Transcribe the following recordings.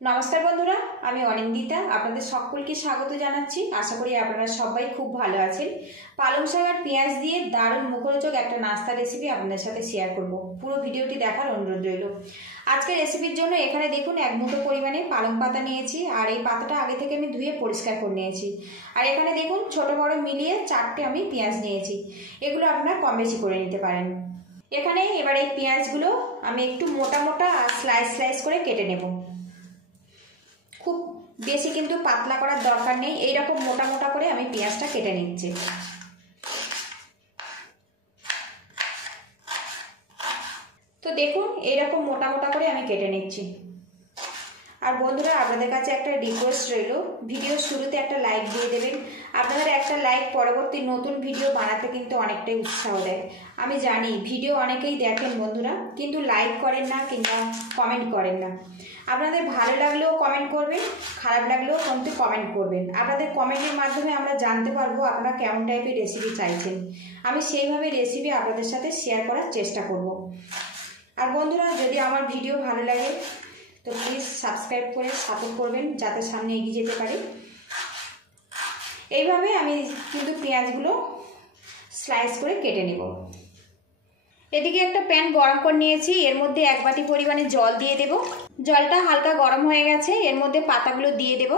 নমস্কার বন্ধুরা, আমি অনিন্দিতা আপনাদের সকলকে স্বাগত জানাচ্ছি। আশা করি আপনারা সবাই খুব ভালো আছেন। পালং শাক আর পেঁয়াজ দিয়ে দারুণ মুখরোচক একটা নাস্তা রেসিপি আপনাদের সাথে শেয়ার করব। পুরো ভিডিওটি দেখার অনুরোধ রইল। আজকের রেসিপির জন্য এখানে দেখুন এক মুঠো পরিমাণে পালং পাতা নিয়েছি, আর এই পাতাটা আগে থেকে আমি ধুয়ে পরিষ্কার করে নিয়েছি। আর এখানে দেখুন ছোট বড় মিলিয়ে 4টে আমি পেঁয়াজ নিয়েছি। এগুলো আপনারা কম বেশি করে নিতে পারেন। এখানে এবার এই পেঁয়াজগুলো আমি একটু মোটা মোটা আর স্লাইস করে কেটে নেব। খুব বেশি কিন্তু পাতলা করার দরকার নেই, এইরকম মোটা মোটা করে আমি পেঁয়াজটা কেটে নিচ্ছি। তো দেখুন এইরকম মোটা মোটা করে আমি কেটে নিচ্ছি। আর বন্ধুরা, আপনাদের কাছে একটা রিকোয়েস্ট রইল, ভিডিওর শুরুতে একটা লাইক দিয়ে দেবেন। আপনাদের একটা লাইক পরবর্তী নতুন ভিডিও বানাতে কিন্তু অনেকটাই উৎসাহ দেয়। আমি জানি ভিডিও অনেকেই দেখেন বন্ধুরা, কিন্তু লাইক করেন না কিংবা কমেন্ট করেন না। আপনাদের ভালো লাগলেও কমেন্ট করবেন, খারাপ লাগলেও কিন্তু কমেন্ট করবেন। আপনাদের কমেন্টের মাধ্যমে আমরা জানতে পারবো আপনারা কেমন টাইপের রেসিপি চাইছেন। আমি সেইভাবে রেসিপি আপনাদের সাথে শেয়ার করার চেষ্টা করব। আর বন্ধুরা, যদি আমার ভিডিও ভালো লাগে তো প্লিজ সাবস্ক্রাইব করে সাপোর্ট করবেন, যাতে সামনে এগিয়ে যেতে পারে। এইভাবে আমি কিন্তু পেঁয়াজগুলো স্লাইস করে কেটে নেব। এদিকে একটা প্যান গরম করে নিয়েছি, এর মধ্যে 1 বাটি পরিমাণে জল দিয়ে দেব। জলটা হালকা গরম হয়ে গেছে, এর মধ্যে পাতাগুলো দিয়ে দেব।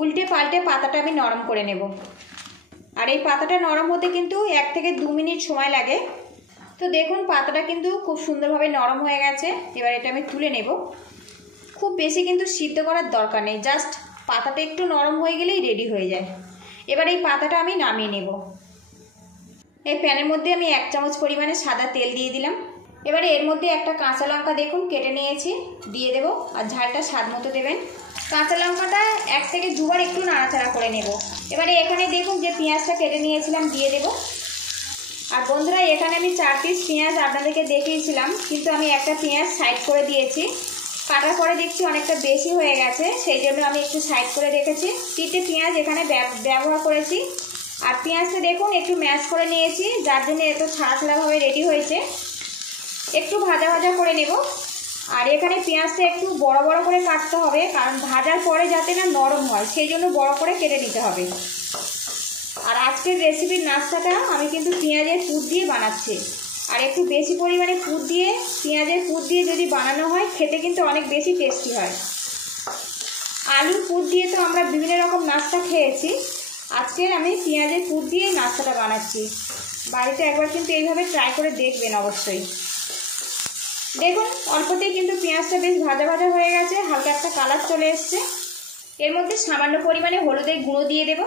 উল্টে পাল্টে পাতাটা আমি নরম করে নেব। আর এই পাতাটা নরম হতে কিন্তু 1 থেকে 2 মিনিট সময় লাগে। তো দেখুন পাতাটা কিন্তু খুব সুন্দরভাবে নরম হয়ে গেছে। এবার এটা আমি তুলে নেব। খুব বেশি কিন্তু সিদ্ধ করার দরকার নেই, জাস্ট পাতাটা একটু নরম হয়ে গেলেই রেডি হয়ে যায়। এবার এই পাতাটা আমি নামিয়ে নেব। এই প্যানের মধ্যে আমি 1 চামচ পরিমাণে সাদা তেল দিয়ে দিলাম। এবারে এর মধ্যে একটা কাঁচা লঙ্কা দেখুন কেটে নিয়েছি, দিয়ে দেব। আর ঝালটা স্বাদ মতো দেবেন। কাঁচা লঙ্কাটা 1 থেকে 2 বার একটু নাড়াচাড়া করে নেব। এবারে এখানে দেখুন যে পেঁয়াজটা কেটে নিয়েছিলাম দিয়ে দেব। আর বন্ধুরা, এখানে আমি 4 পিস পেঁয়াজ আপনাদেরকে দেখিয়েছিলাম, কিন্তু আমি একটা পেঁয়াজ সাইড করে দিয়েছি। কাটার পরে দেখছি অনেকটা বেশি হয়ে গেছে, সেই জন্য আমি একটু সাইড করে রেখেছি। 3টে পেঁয়াজ এখানে ব্যবহার করেছি। আর পেঁয়াজটা দেখুন একটু ম্যাশ করে নিয়েছি, যার জন্য এত ছাড়াছাড়াভাবে রেডি হয়েছে। একটু ভাজা ভাজা করে নেব। আর এখানে পেঁয়াজটা একটু বড় বড় করে কাটতে হবে, কারণ ভাজার পরে যাতে না নরম হয়, সেই জন্য বড় করে কেটে নিতে হবে। আর আজকের রেসিপির নাস্তাটা আমি কিন্তু পেঁয়াজের পুর দিয়ে বানাচ্ছি। আর একটু বেশি পরিমাণে পুর দিয়ে, পেঁয়াজের পুর দিয়ে যদি বানানো হয় খেতে কিন্তু অনেক বেশি টেস্টি হয়। আলুর পুর দিয়ে তো আমরা বিভিন্ন রকম নাস্তা খেয়েছি, আজকের আমি পেঁয়াজের পুর দিয়ে নাস্তাটা বানাচ্ছি। বাড়িতে একবার কিন্তু এইভাবে ট্রাই করে দেখবেন অবশ্যই। দেখুন অল্পতেই কিন্তু পেঁয়াজটা বেশ ভাজা ভাজা হয়ে গেছে, হালকা একটা কালার চলে এসছে। এর মধ্যে সামান্য পরিমাণে হলুদের গুঁড়ো দিয়ে দেব।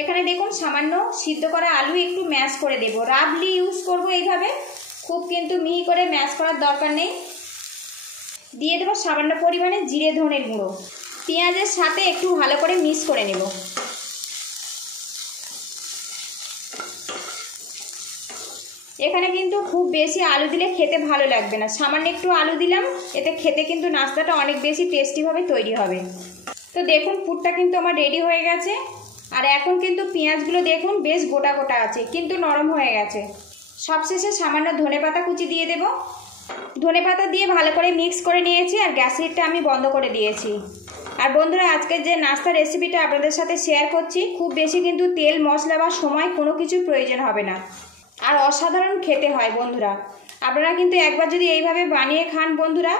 এখানে দেখুন সামান্য সিদ্ধ করা আলু একটু ম্যাশ করে দেব। রাবলি ইউজ করব এইভাবে, খুব কিন্তু মিহি করে ম্যাশ করার দরকার নেই। দিয়ে দেবো সামান্য পরিমাণে জিরে ধনের গুঁড়ো। পেঁয়াজের সাথে একটু ভালো করে মিক্স করে নেব। এখানে কিন্তু খুব বেশি আলু দিলে খেতে ভালো লাগবে না, সামান্য একটু আলু দিলাম, এতে খেতে কিন্তু নাস্তাটা অনেক বেশি টেস্টিভাবে তৈরি হবে। তো দেখুন পুরটা কিন্তু আমার রেডি হয়ে গেছে। আর এখন কিন্তু পেঁয়াজগুলো দেখুন বেশ গোটা গোটা আছে, কিন্তু নরম হয়ে গেছে। সবশেষে সামান্য ধনেপাতা কুচি দিয়ে দেব। ধনেপাতা দিয়ে ভালো করে মিক্স করে নিয়েছি, আর গ্যাস হিটটা আমি বন্ধ করে দিয়েছি। আর বন্ধুরা, আজকের যে নাস্তা রেসিপিটা আপনাদের সাথে শেয়ার করছি, খুব বেশি কিন্তু তেল মশলা বা সময় কোনো কিছু প্রয়োজন হবে না, আর অসাধারণ খেতে হয় বন্ধুরা। আপনারা কিন্তু একবার যদি এইভাবে বানিয়ে খান বন্ধুরা,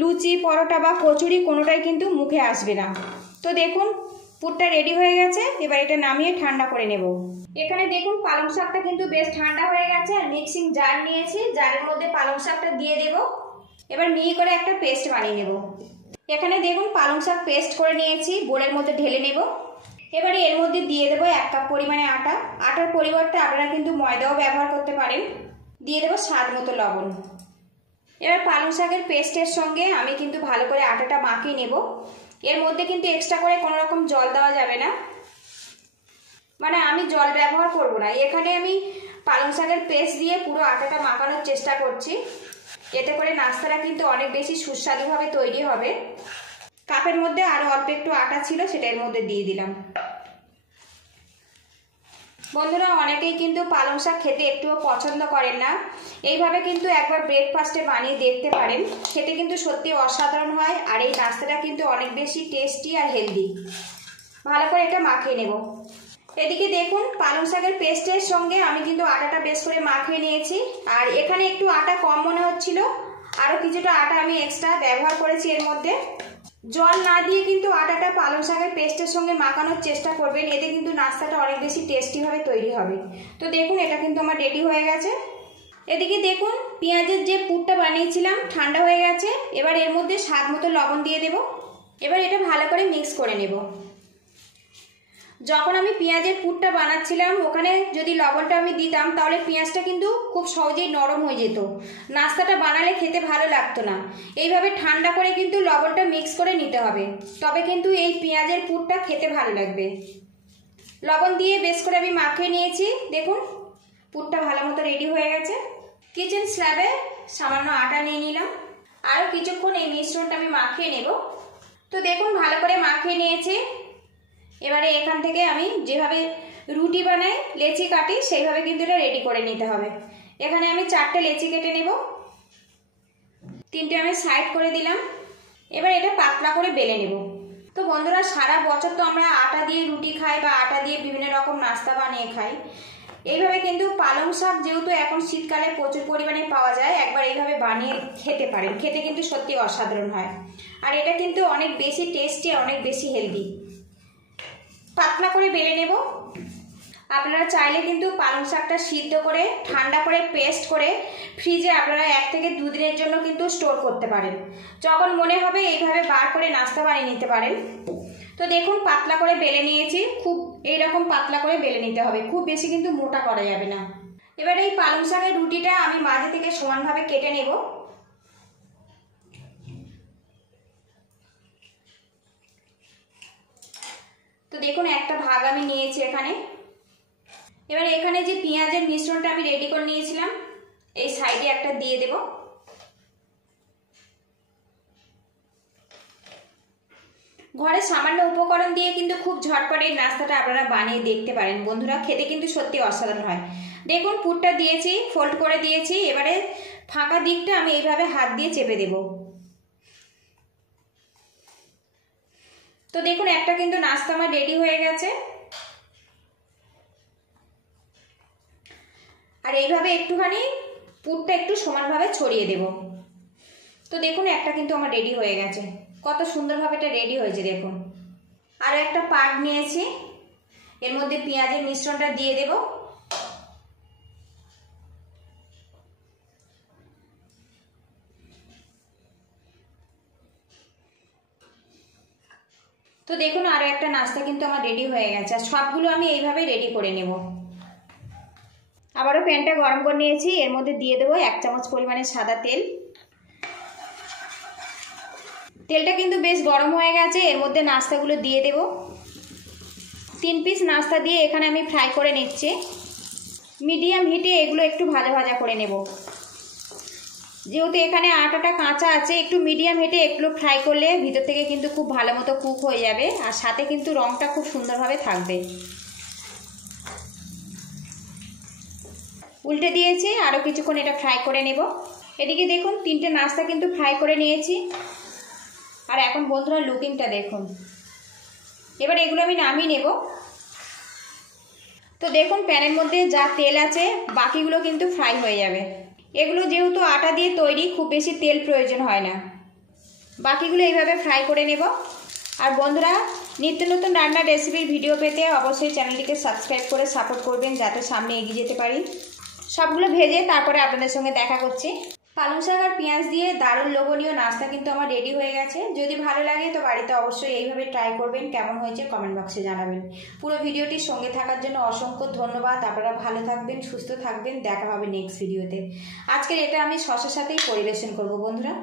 লুচি পরোটা বা কচুরি কোনোটাই কিন্তু মুখে আসবে না। তো দেখুন পুরটা রেডি হয়ে গেছে, এবার এটা নামিয়ে ঠান্ডা করে নেব। এখানে দেখুন পালং শাকটা কিন্তু বেশ ঠান্ডা হয়ে গেছে, আর মিক্সিং জার নিয়েছি, জারের মধ্যে পালং শাকটা দিয়ে দেব। এবার মিহি করে একটা পেস্ট বানিয়ে নেব। এখানে দেখুন পালং শাক পেস্ট করে নিয়েছি, বোলের মধ্যে ঢেলে নেব। এবারে এর মধ্যে দিয়ে দেবো 1 কাপ পরিমাণে আটা। আটার পরিবর্তে আপনারা কিন্তু ময়দাও ব্যবহার করতে পারেন। দিয়ে দেবো স্বাদ মতো লবণ। এবার পালং শাকের পেস্টের সঙ্গে আমি কিন্তু ভালো করে আটাটা মাখিয়ে নেব। এর মধ্যে কিন্তু এক্সট্রা করে কোনো রকম জল দেওয়া যাবে না, মানে আমি জল ব্যবহার করব না। এখানে আমি পালং শাকের পেস্ট দিয়ে পুরো আটাটা মাখানোর চেষ্টা করছি, এতে করে নাস্তাটা কিন্তু অনেক বেশি সুস্বাদুভাবে তৈরি হবে। কাপের মধ্যে আরও অল্প একটু আটা ছিল, সেটা এর মধ্যে দিয়ে দিলাম। বন্ধুরা অনেকেই কিন্তু পালং শাক খেতে একটুও পছন্দ করেন না, এইভাবে কিন্তু একবার ব্রেকফাস্টে বানিয়ে দেখতে পারেন, খেতে কিন্তু সত্যি অসাধারণ হয়। আর এই নাস্তাটা কিন্তু অনেক বেশি টেস্টি আর হেলদি। ভালো করে এটা মাখিয়ে নেব। এদিকে দেখুন পালং শাকের পেস্টের সঙ্গে আমি কিন্তু আটাটা বেশ করে মাখিয়ে নিয়েছি। আর এখানে একটু আটা কম মনে হচ্ছিল, আরও কিছুটা আটা আমি এক্সট্রা ব্যবহার করেছি এর মধ্যে। জল না দিয়ে কিন্তু আটাটা পালং শাকের পেস্টের সঙ্গে মাখানোর চেষ্টা করবেন, এতে কিন্তু নাস্তাটা অনেক বেশি টেস্টিভাবে তৈরি হবে। তো দেখুন এটা কিন্তু আমার রেডি হয়ে গেছে। এদিকে দেখুন পেঁয়াজের যে পুরটা বানিয়েছিলাম ঠান্ডা হয়ে গেছে। এবার এর মধ্যে স্বাদ মতো লবণ দিয়ে দেব। এবার এটা ভালো করে মিক্স করে নেব। যখন আমি পেঁয়াজের পুরটা বানাচ্ছিলাম ওখানে যদি লবণটা আমি দিতাম তাহলে পেঁয়াজটা কিন্তু খুব সহজেই নরম হয়ে যেত, নাস্তাটা বানালে খেতে ভালো লাগতো না। এইভাবে ঠান্ডা করে কিন্তু লবণটা মিক্স করে নিতে হবে, তবে কিন্তু এই পেঁয়াজের পুরটা খেতে ভালো লাগবে। লবণ দিয়ে বেশ করে আমি মাখিয়ে নিয়েছি। দেখুন পুরটা ভালো মতো রেডি হয়ে গেছে। কিচেন স্ল্যাবে সামান্য আটা নিয়ে নিলাম, আরও কিছুক্ষণ এই মিশ্রণটা আমি মাখিয়ে নেব। তো দেখুন ভালো করে মাখিয়ে নিয়েছি। এবারে এখান থেকে আমি যেভাবে রুটি বানাই লেচি কাটি সেইভাবে কিন্তু এটা রেডি করে নিতে হবে। এখানে আমি 4টে লেচি কেটে নেব, 3টে আমি সাইড করে দিলাম। এবার এটা পাতলা করে বেলে নেব। তো বন্ধুরা সারা বছর তো আমরা আটা দিয়ে রুটি খাই বা আটা দিয়ে বিভিন্ন রকম নাস্তা বানিয়ে খাই, এইভাবে কিন্তু পালং শাক যেহেতু এখন শীতকালে প্রচুর পরিমাণে পাওয়া যায়, একবার এইভাবে বানিয়ে খেতে পারেন, খেতে কিন্তু সত্যি অসাধারণ হয়। আর এটা কিন্তু অনেক বেশি টেস্টি, অনেক বেশি হেলদি। পাতলা করে বেলে নেব। আপনারা চাইলে কিন্তু পালং শাকটা সিদ্ধ করে ঠান্ডা করে পেস্ট করে ফ্রিজে আপনারা 1 থেকে 2 দিনের জন্য কিন্তু স্টোর করতে পারেন। যখন মনে হবে এইভাবে বার করে নাস্তা বানিয়ে নিতে পারেন। তো দেখুন পাতলা করে বেলে নিয়েছি, খুব এইরকম পাতলা করে বেলে নিতে হবে, খুব বেশি কিন্তু মোটা করা যাবে না। এবার এই পালং শাকের রুটিটা আমি মাঝে থেকে সমানভাবে কেটে নেব। তো দেখুন একটা ভাগ আমি নিয়েছি এখানে। এবার এখানে যে পেঁয়াজের মিশ্রণটা আমি রেডি করে নিয়েছিলাম এই সাইডে একটা দিয়ে দেব। ঘরে সামান্য উপকরণ দিয়ে কিন্তু খুব ঝটপট এই নাস্তাটা আপনারা বানিয়ে দেখতে পারেন বন্ধুরা, খেতে কিন্তু সত্যি অসাধারণ হয়। দেখুন পুরটা দিয়েছি, ফোল্ড করে দিয়েছি। এবারে ফাঁকা দিকটা আমি এইভাবে হাত দিয়ে চেপে দেব। তো দেখুন একটা কিন্তু নাস্তা আমার রেডি হয়ে গেছে। আর এইভাবে একটুখানি পুরটা একটু সমানভাবে ছড়িয়ে দেব। তো দেখুন একটা কিন্তু আমার রেডি হয়ে গেছে, কত সুন্দরভাবে এটা রেডি হয়েছে দেখুন। আর একটা পার্ট নিয়েছি, এর মধ্যে পেঁয়াজের মিশ্রণটা দিয়ে দেব। তো দেখুন আরও একটা নাস্তা কিন্তু আমার রেডি হয়ে গেছে। আর সবগুলো আমি এইভাবে রেডি করে নেব। আবারও প্যানটা গরম করে নিয়েছি, এর মধ্যে দিয়ে দেবো 1 চামচ পরিমাণে সাদা তেল। তেলটা কিন্তু বেশ গরম হয়ে গেছে, এর মধ্যে নাস্তাগুলো দিয়ে দেব। 3 পিস নাস্তা দিয়ে এখানে আমি ফ্রাই করে নিচ্ছি। মিডিয়াম হিটে এগুলো একটু ভাজা ভাজা করে নেব। যেহেতু এখানে আটাটা কাঁচা আছে, একটু মিডিয়াম হিটে একটু ফ্রাই করলে ভিতর থেকে কিন্তু খুব ভালো মতো কুক হয়ে যাবে, আর সাথে কিন্তু রঙটা খুব সুন্দরভাবে থাকবে। উল্টে দিয়েছি, আরও কিছুক্ষণ এটা ফ্রাই করে নেব। এদিকে দেখুন 3টে নাস্তা কিন্তু ফ্রাই করে নিয়েছি। আর এখন বন্ধুরা লুকিংটা দেখুন। এবার এগুলো আমি নামিয়ে নেব। তো দেখুন প্যানের মধ্যে যা তেল আছে বাকিগুলো কিন্তু ফ্রাই হয়ে যাবে। এগুলো যেহেতু আটা দিয়ে তৈরি খুব বেশি তেল প্রয়োজন হয় না। বাকিগুলো এইভাবে ফ্রাই করে নেব। আর বন্ধুরা নিত্য নতুন রান্নার রেসিপির ভিডিও পেতে অবশ্যই চ্যানেলটিকে সাবস্ক্রাইব করে সাপোর্ট করবেন, যাতে সামনে এগিয়ে যেতে পারি। সবগুলো ভেজে তারপরে আপনাদের সঙ্গে দেখা করছি। পালং শাক আর পেঁয়াজ দিয়ে দারুণ লোভনীয় নাস্তা কিন্তু আমার রেডি হয়ে গেছে। যদি ভালো লাগে তো বাড়িতে অবশ্যই এইভাবে ট্রাই করবেন। কেমন হয়েছে কমেন্ট বক্সে জানাবেন। পুরো ভিডিওটির সঙ্গে থাকার জন্য অসংখ্য ধন্যবাদ। আপনারা ভালো থাকবেন, সুস্থ থাকবেন। দেখা হবে নেক্সট ভিডিওতে। আজকের এটা আমি সসের সাথেই পরিবেশন করব বন্ধুরা।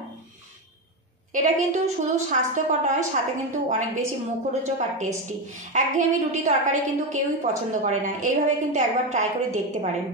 এটা কিন্তু শুধু স্বাস্থ্যকর নয়, সাথে কিন্তু অনেক বেশি মুখরোচক আর টেস্টি। একঘেয়েমি রুটি তরকারি কিন্তু কেউই পছন্দ করে না। এইভাবে কিন্তু একবার ট্রাই করে দেখতে পারেন।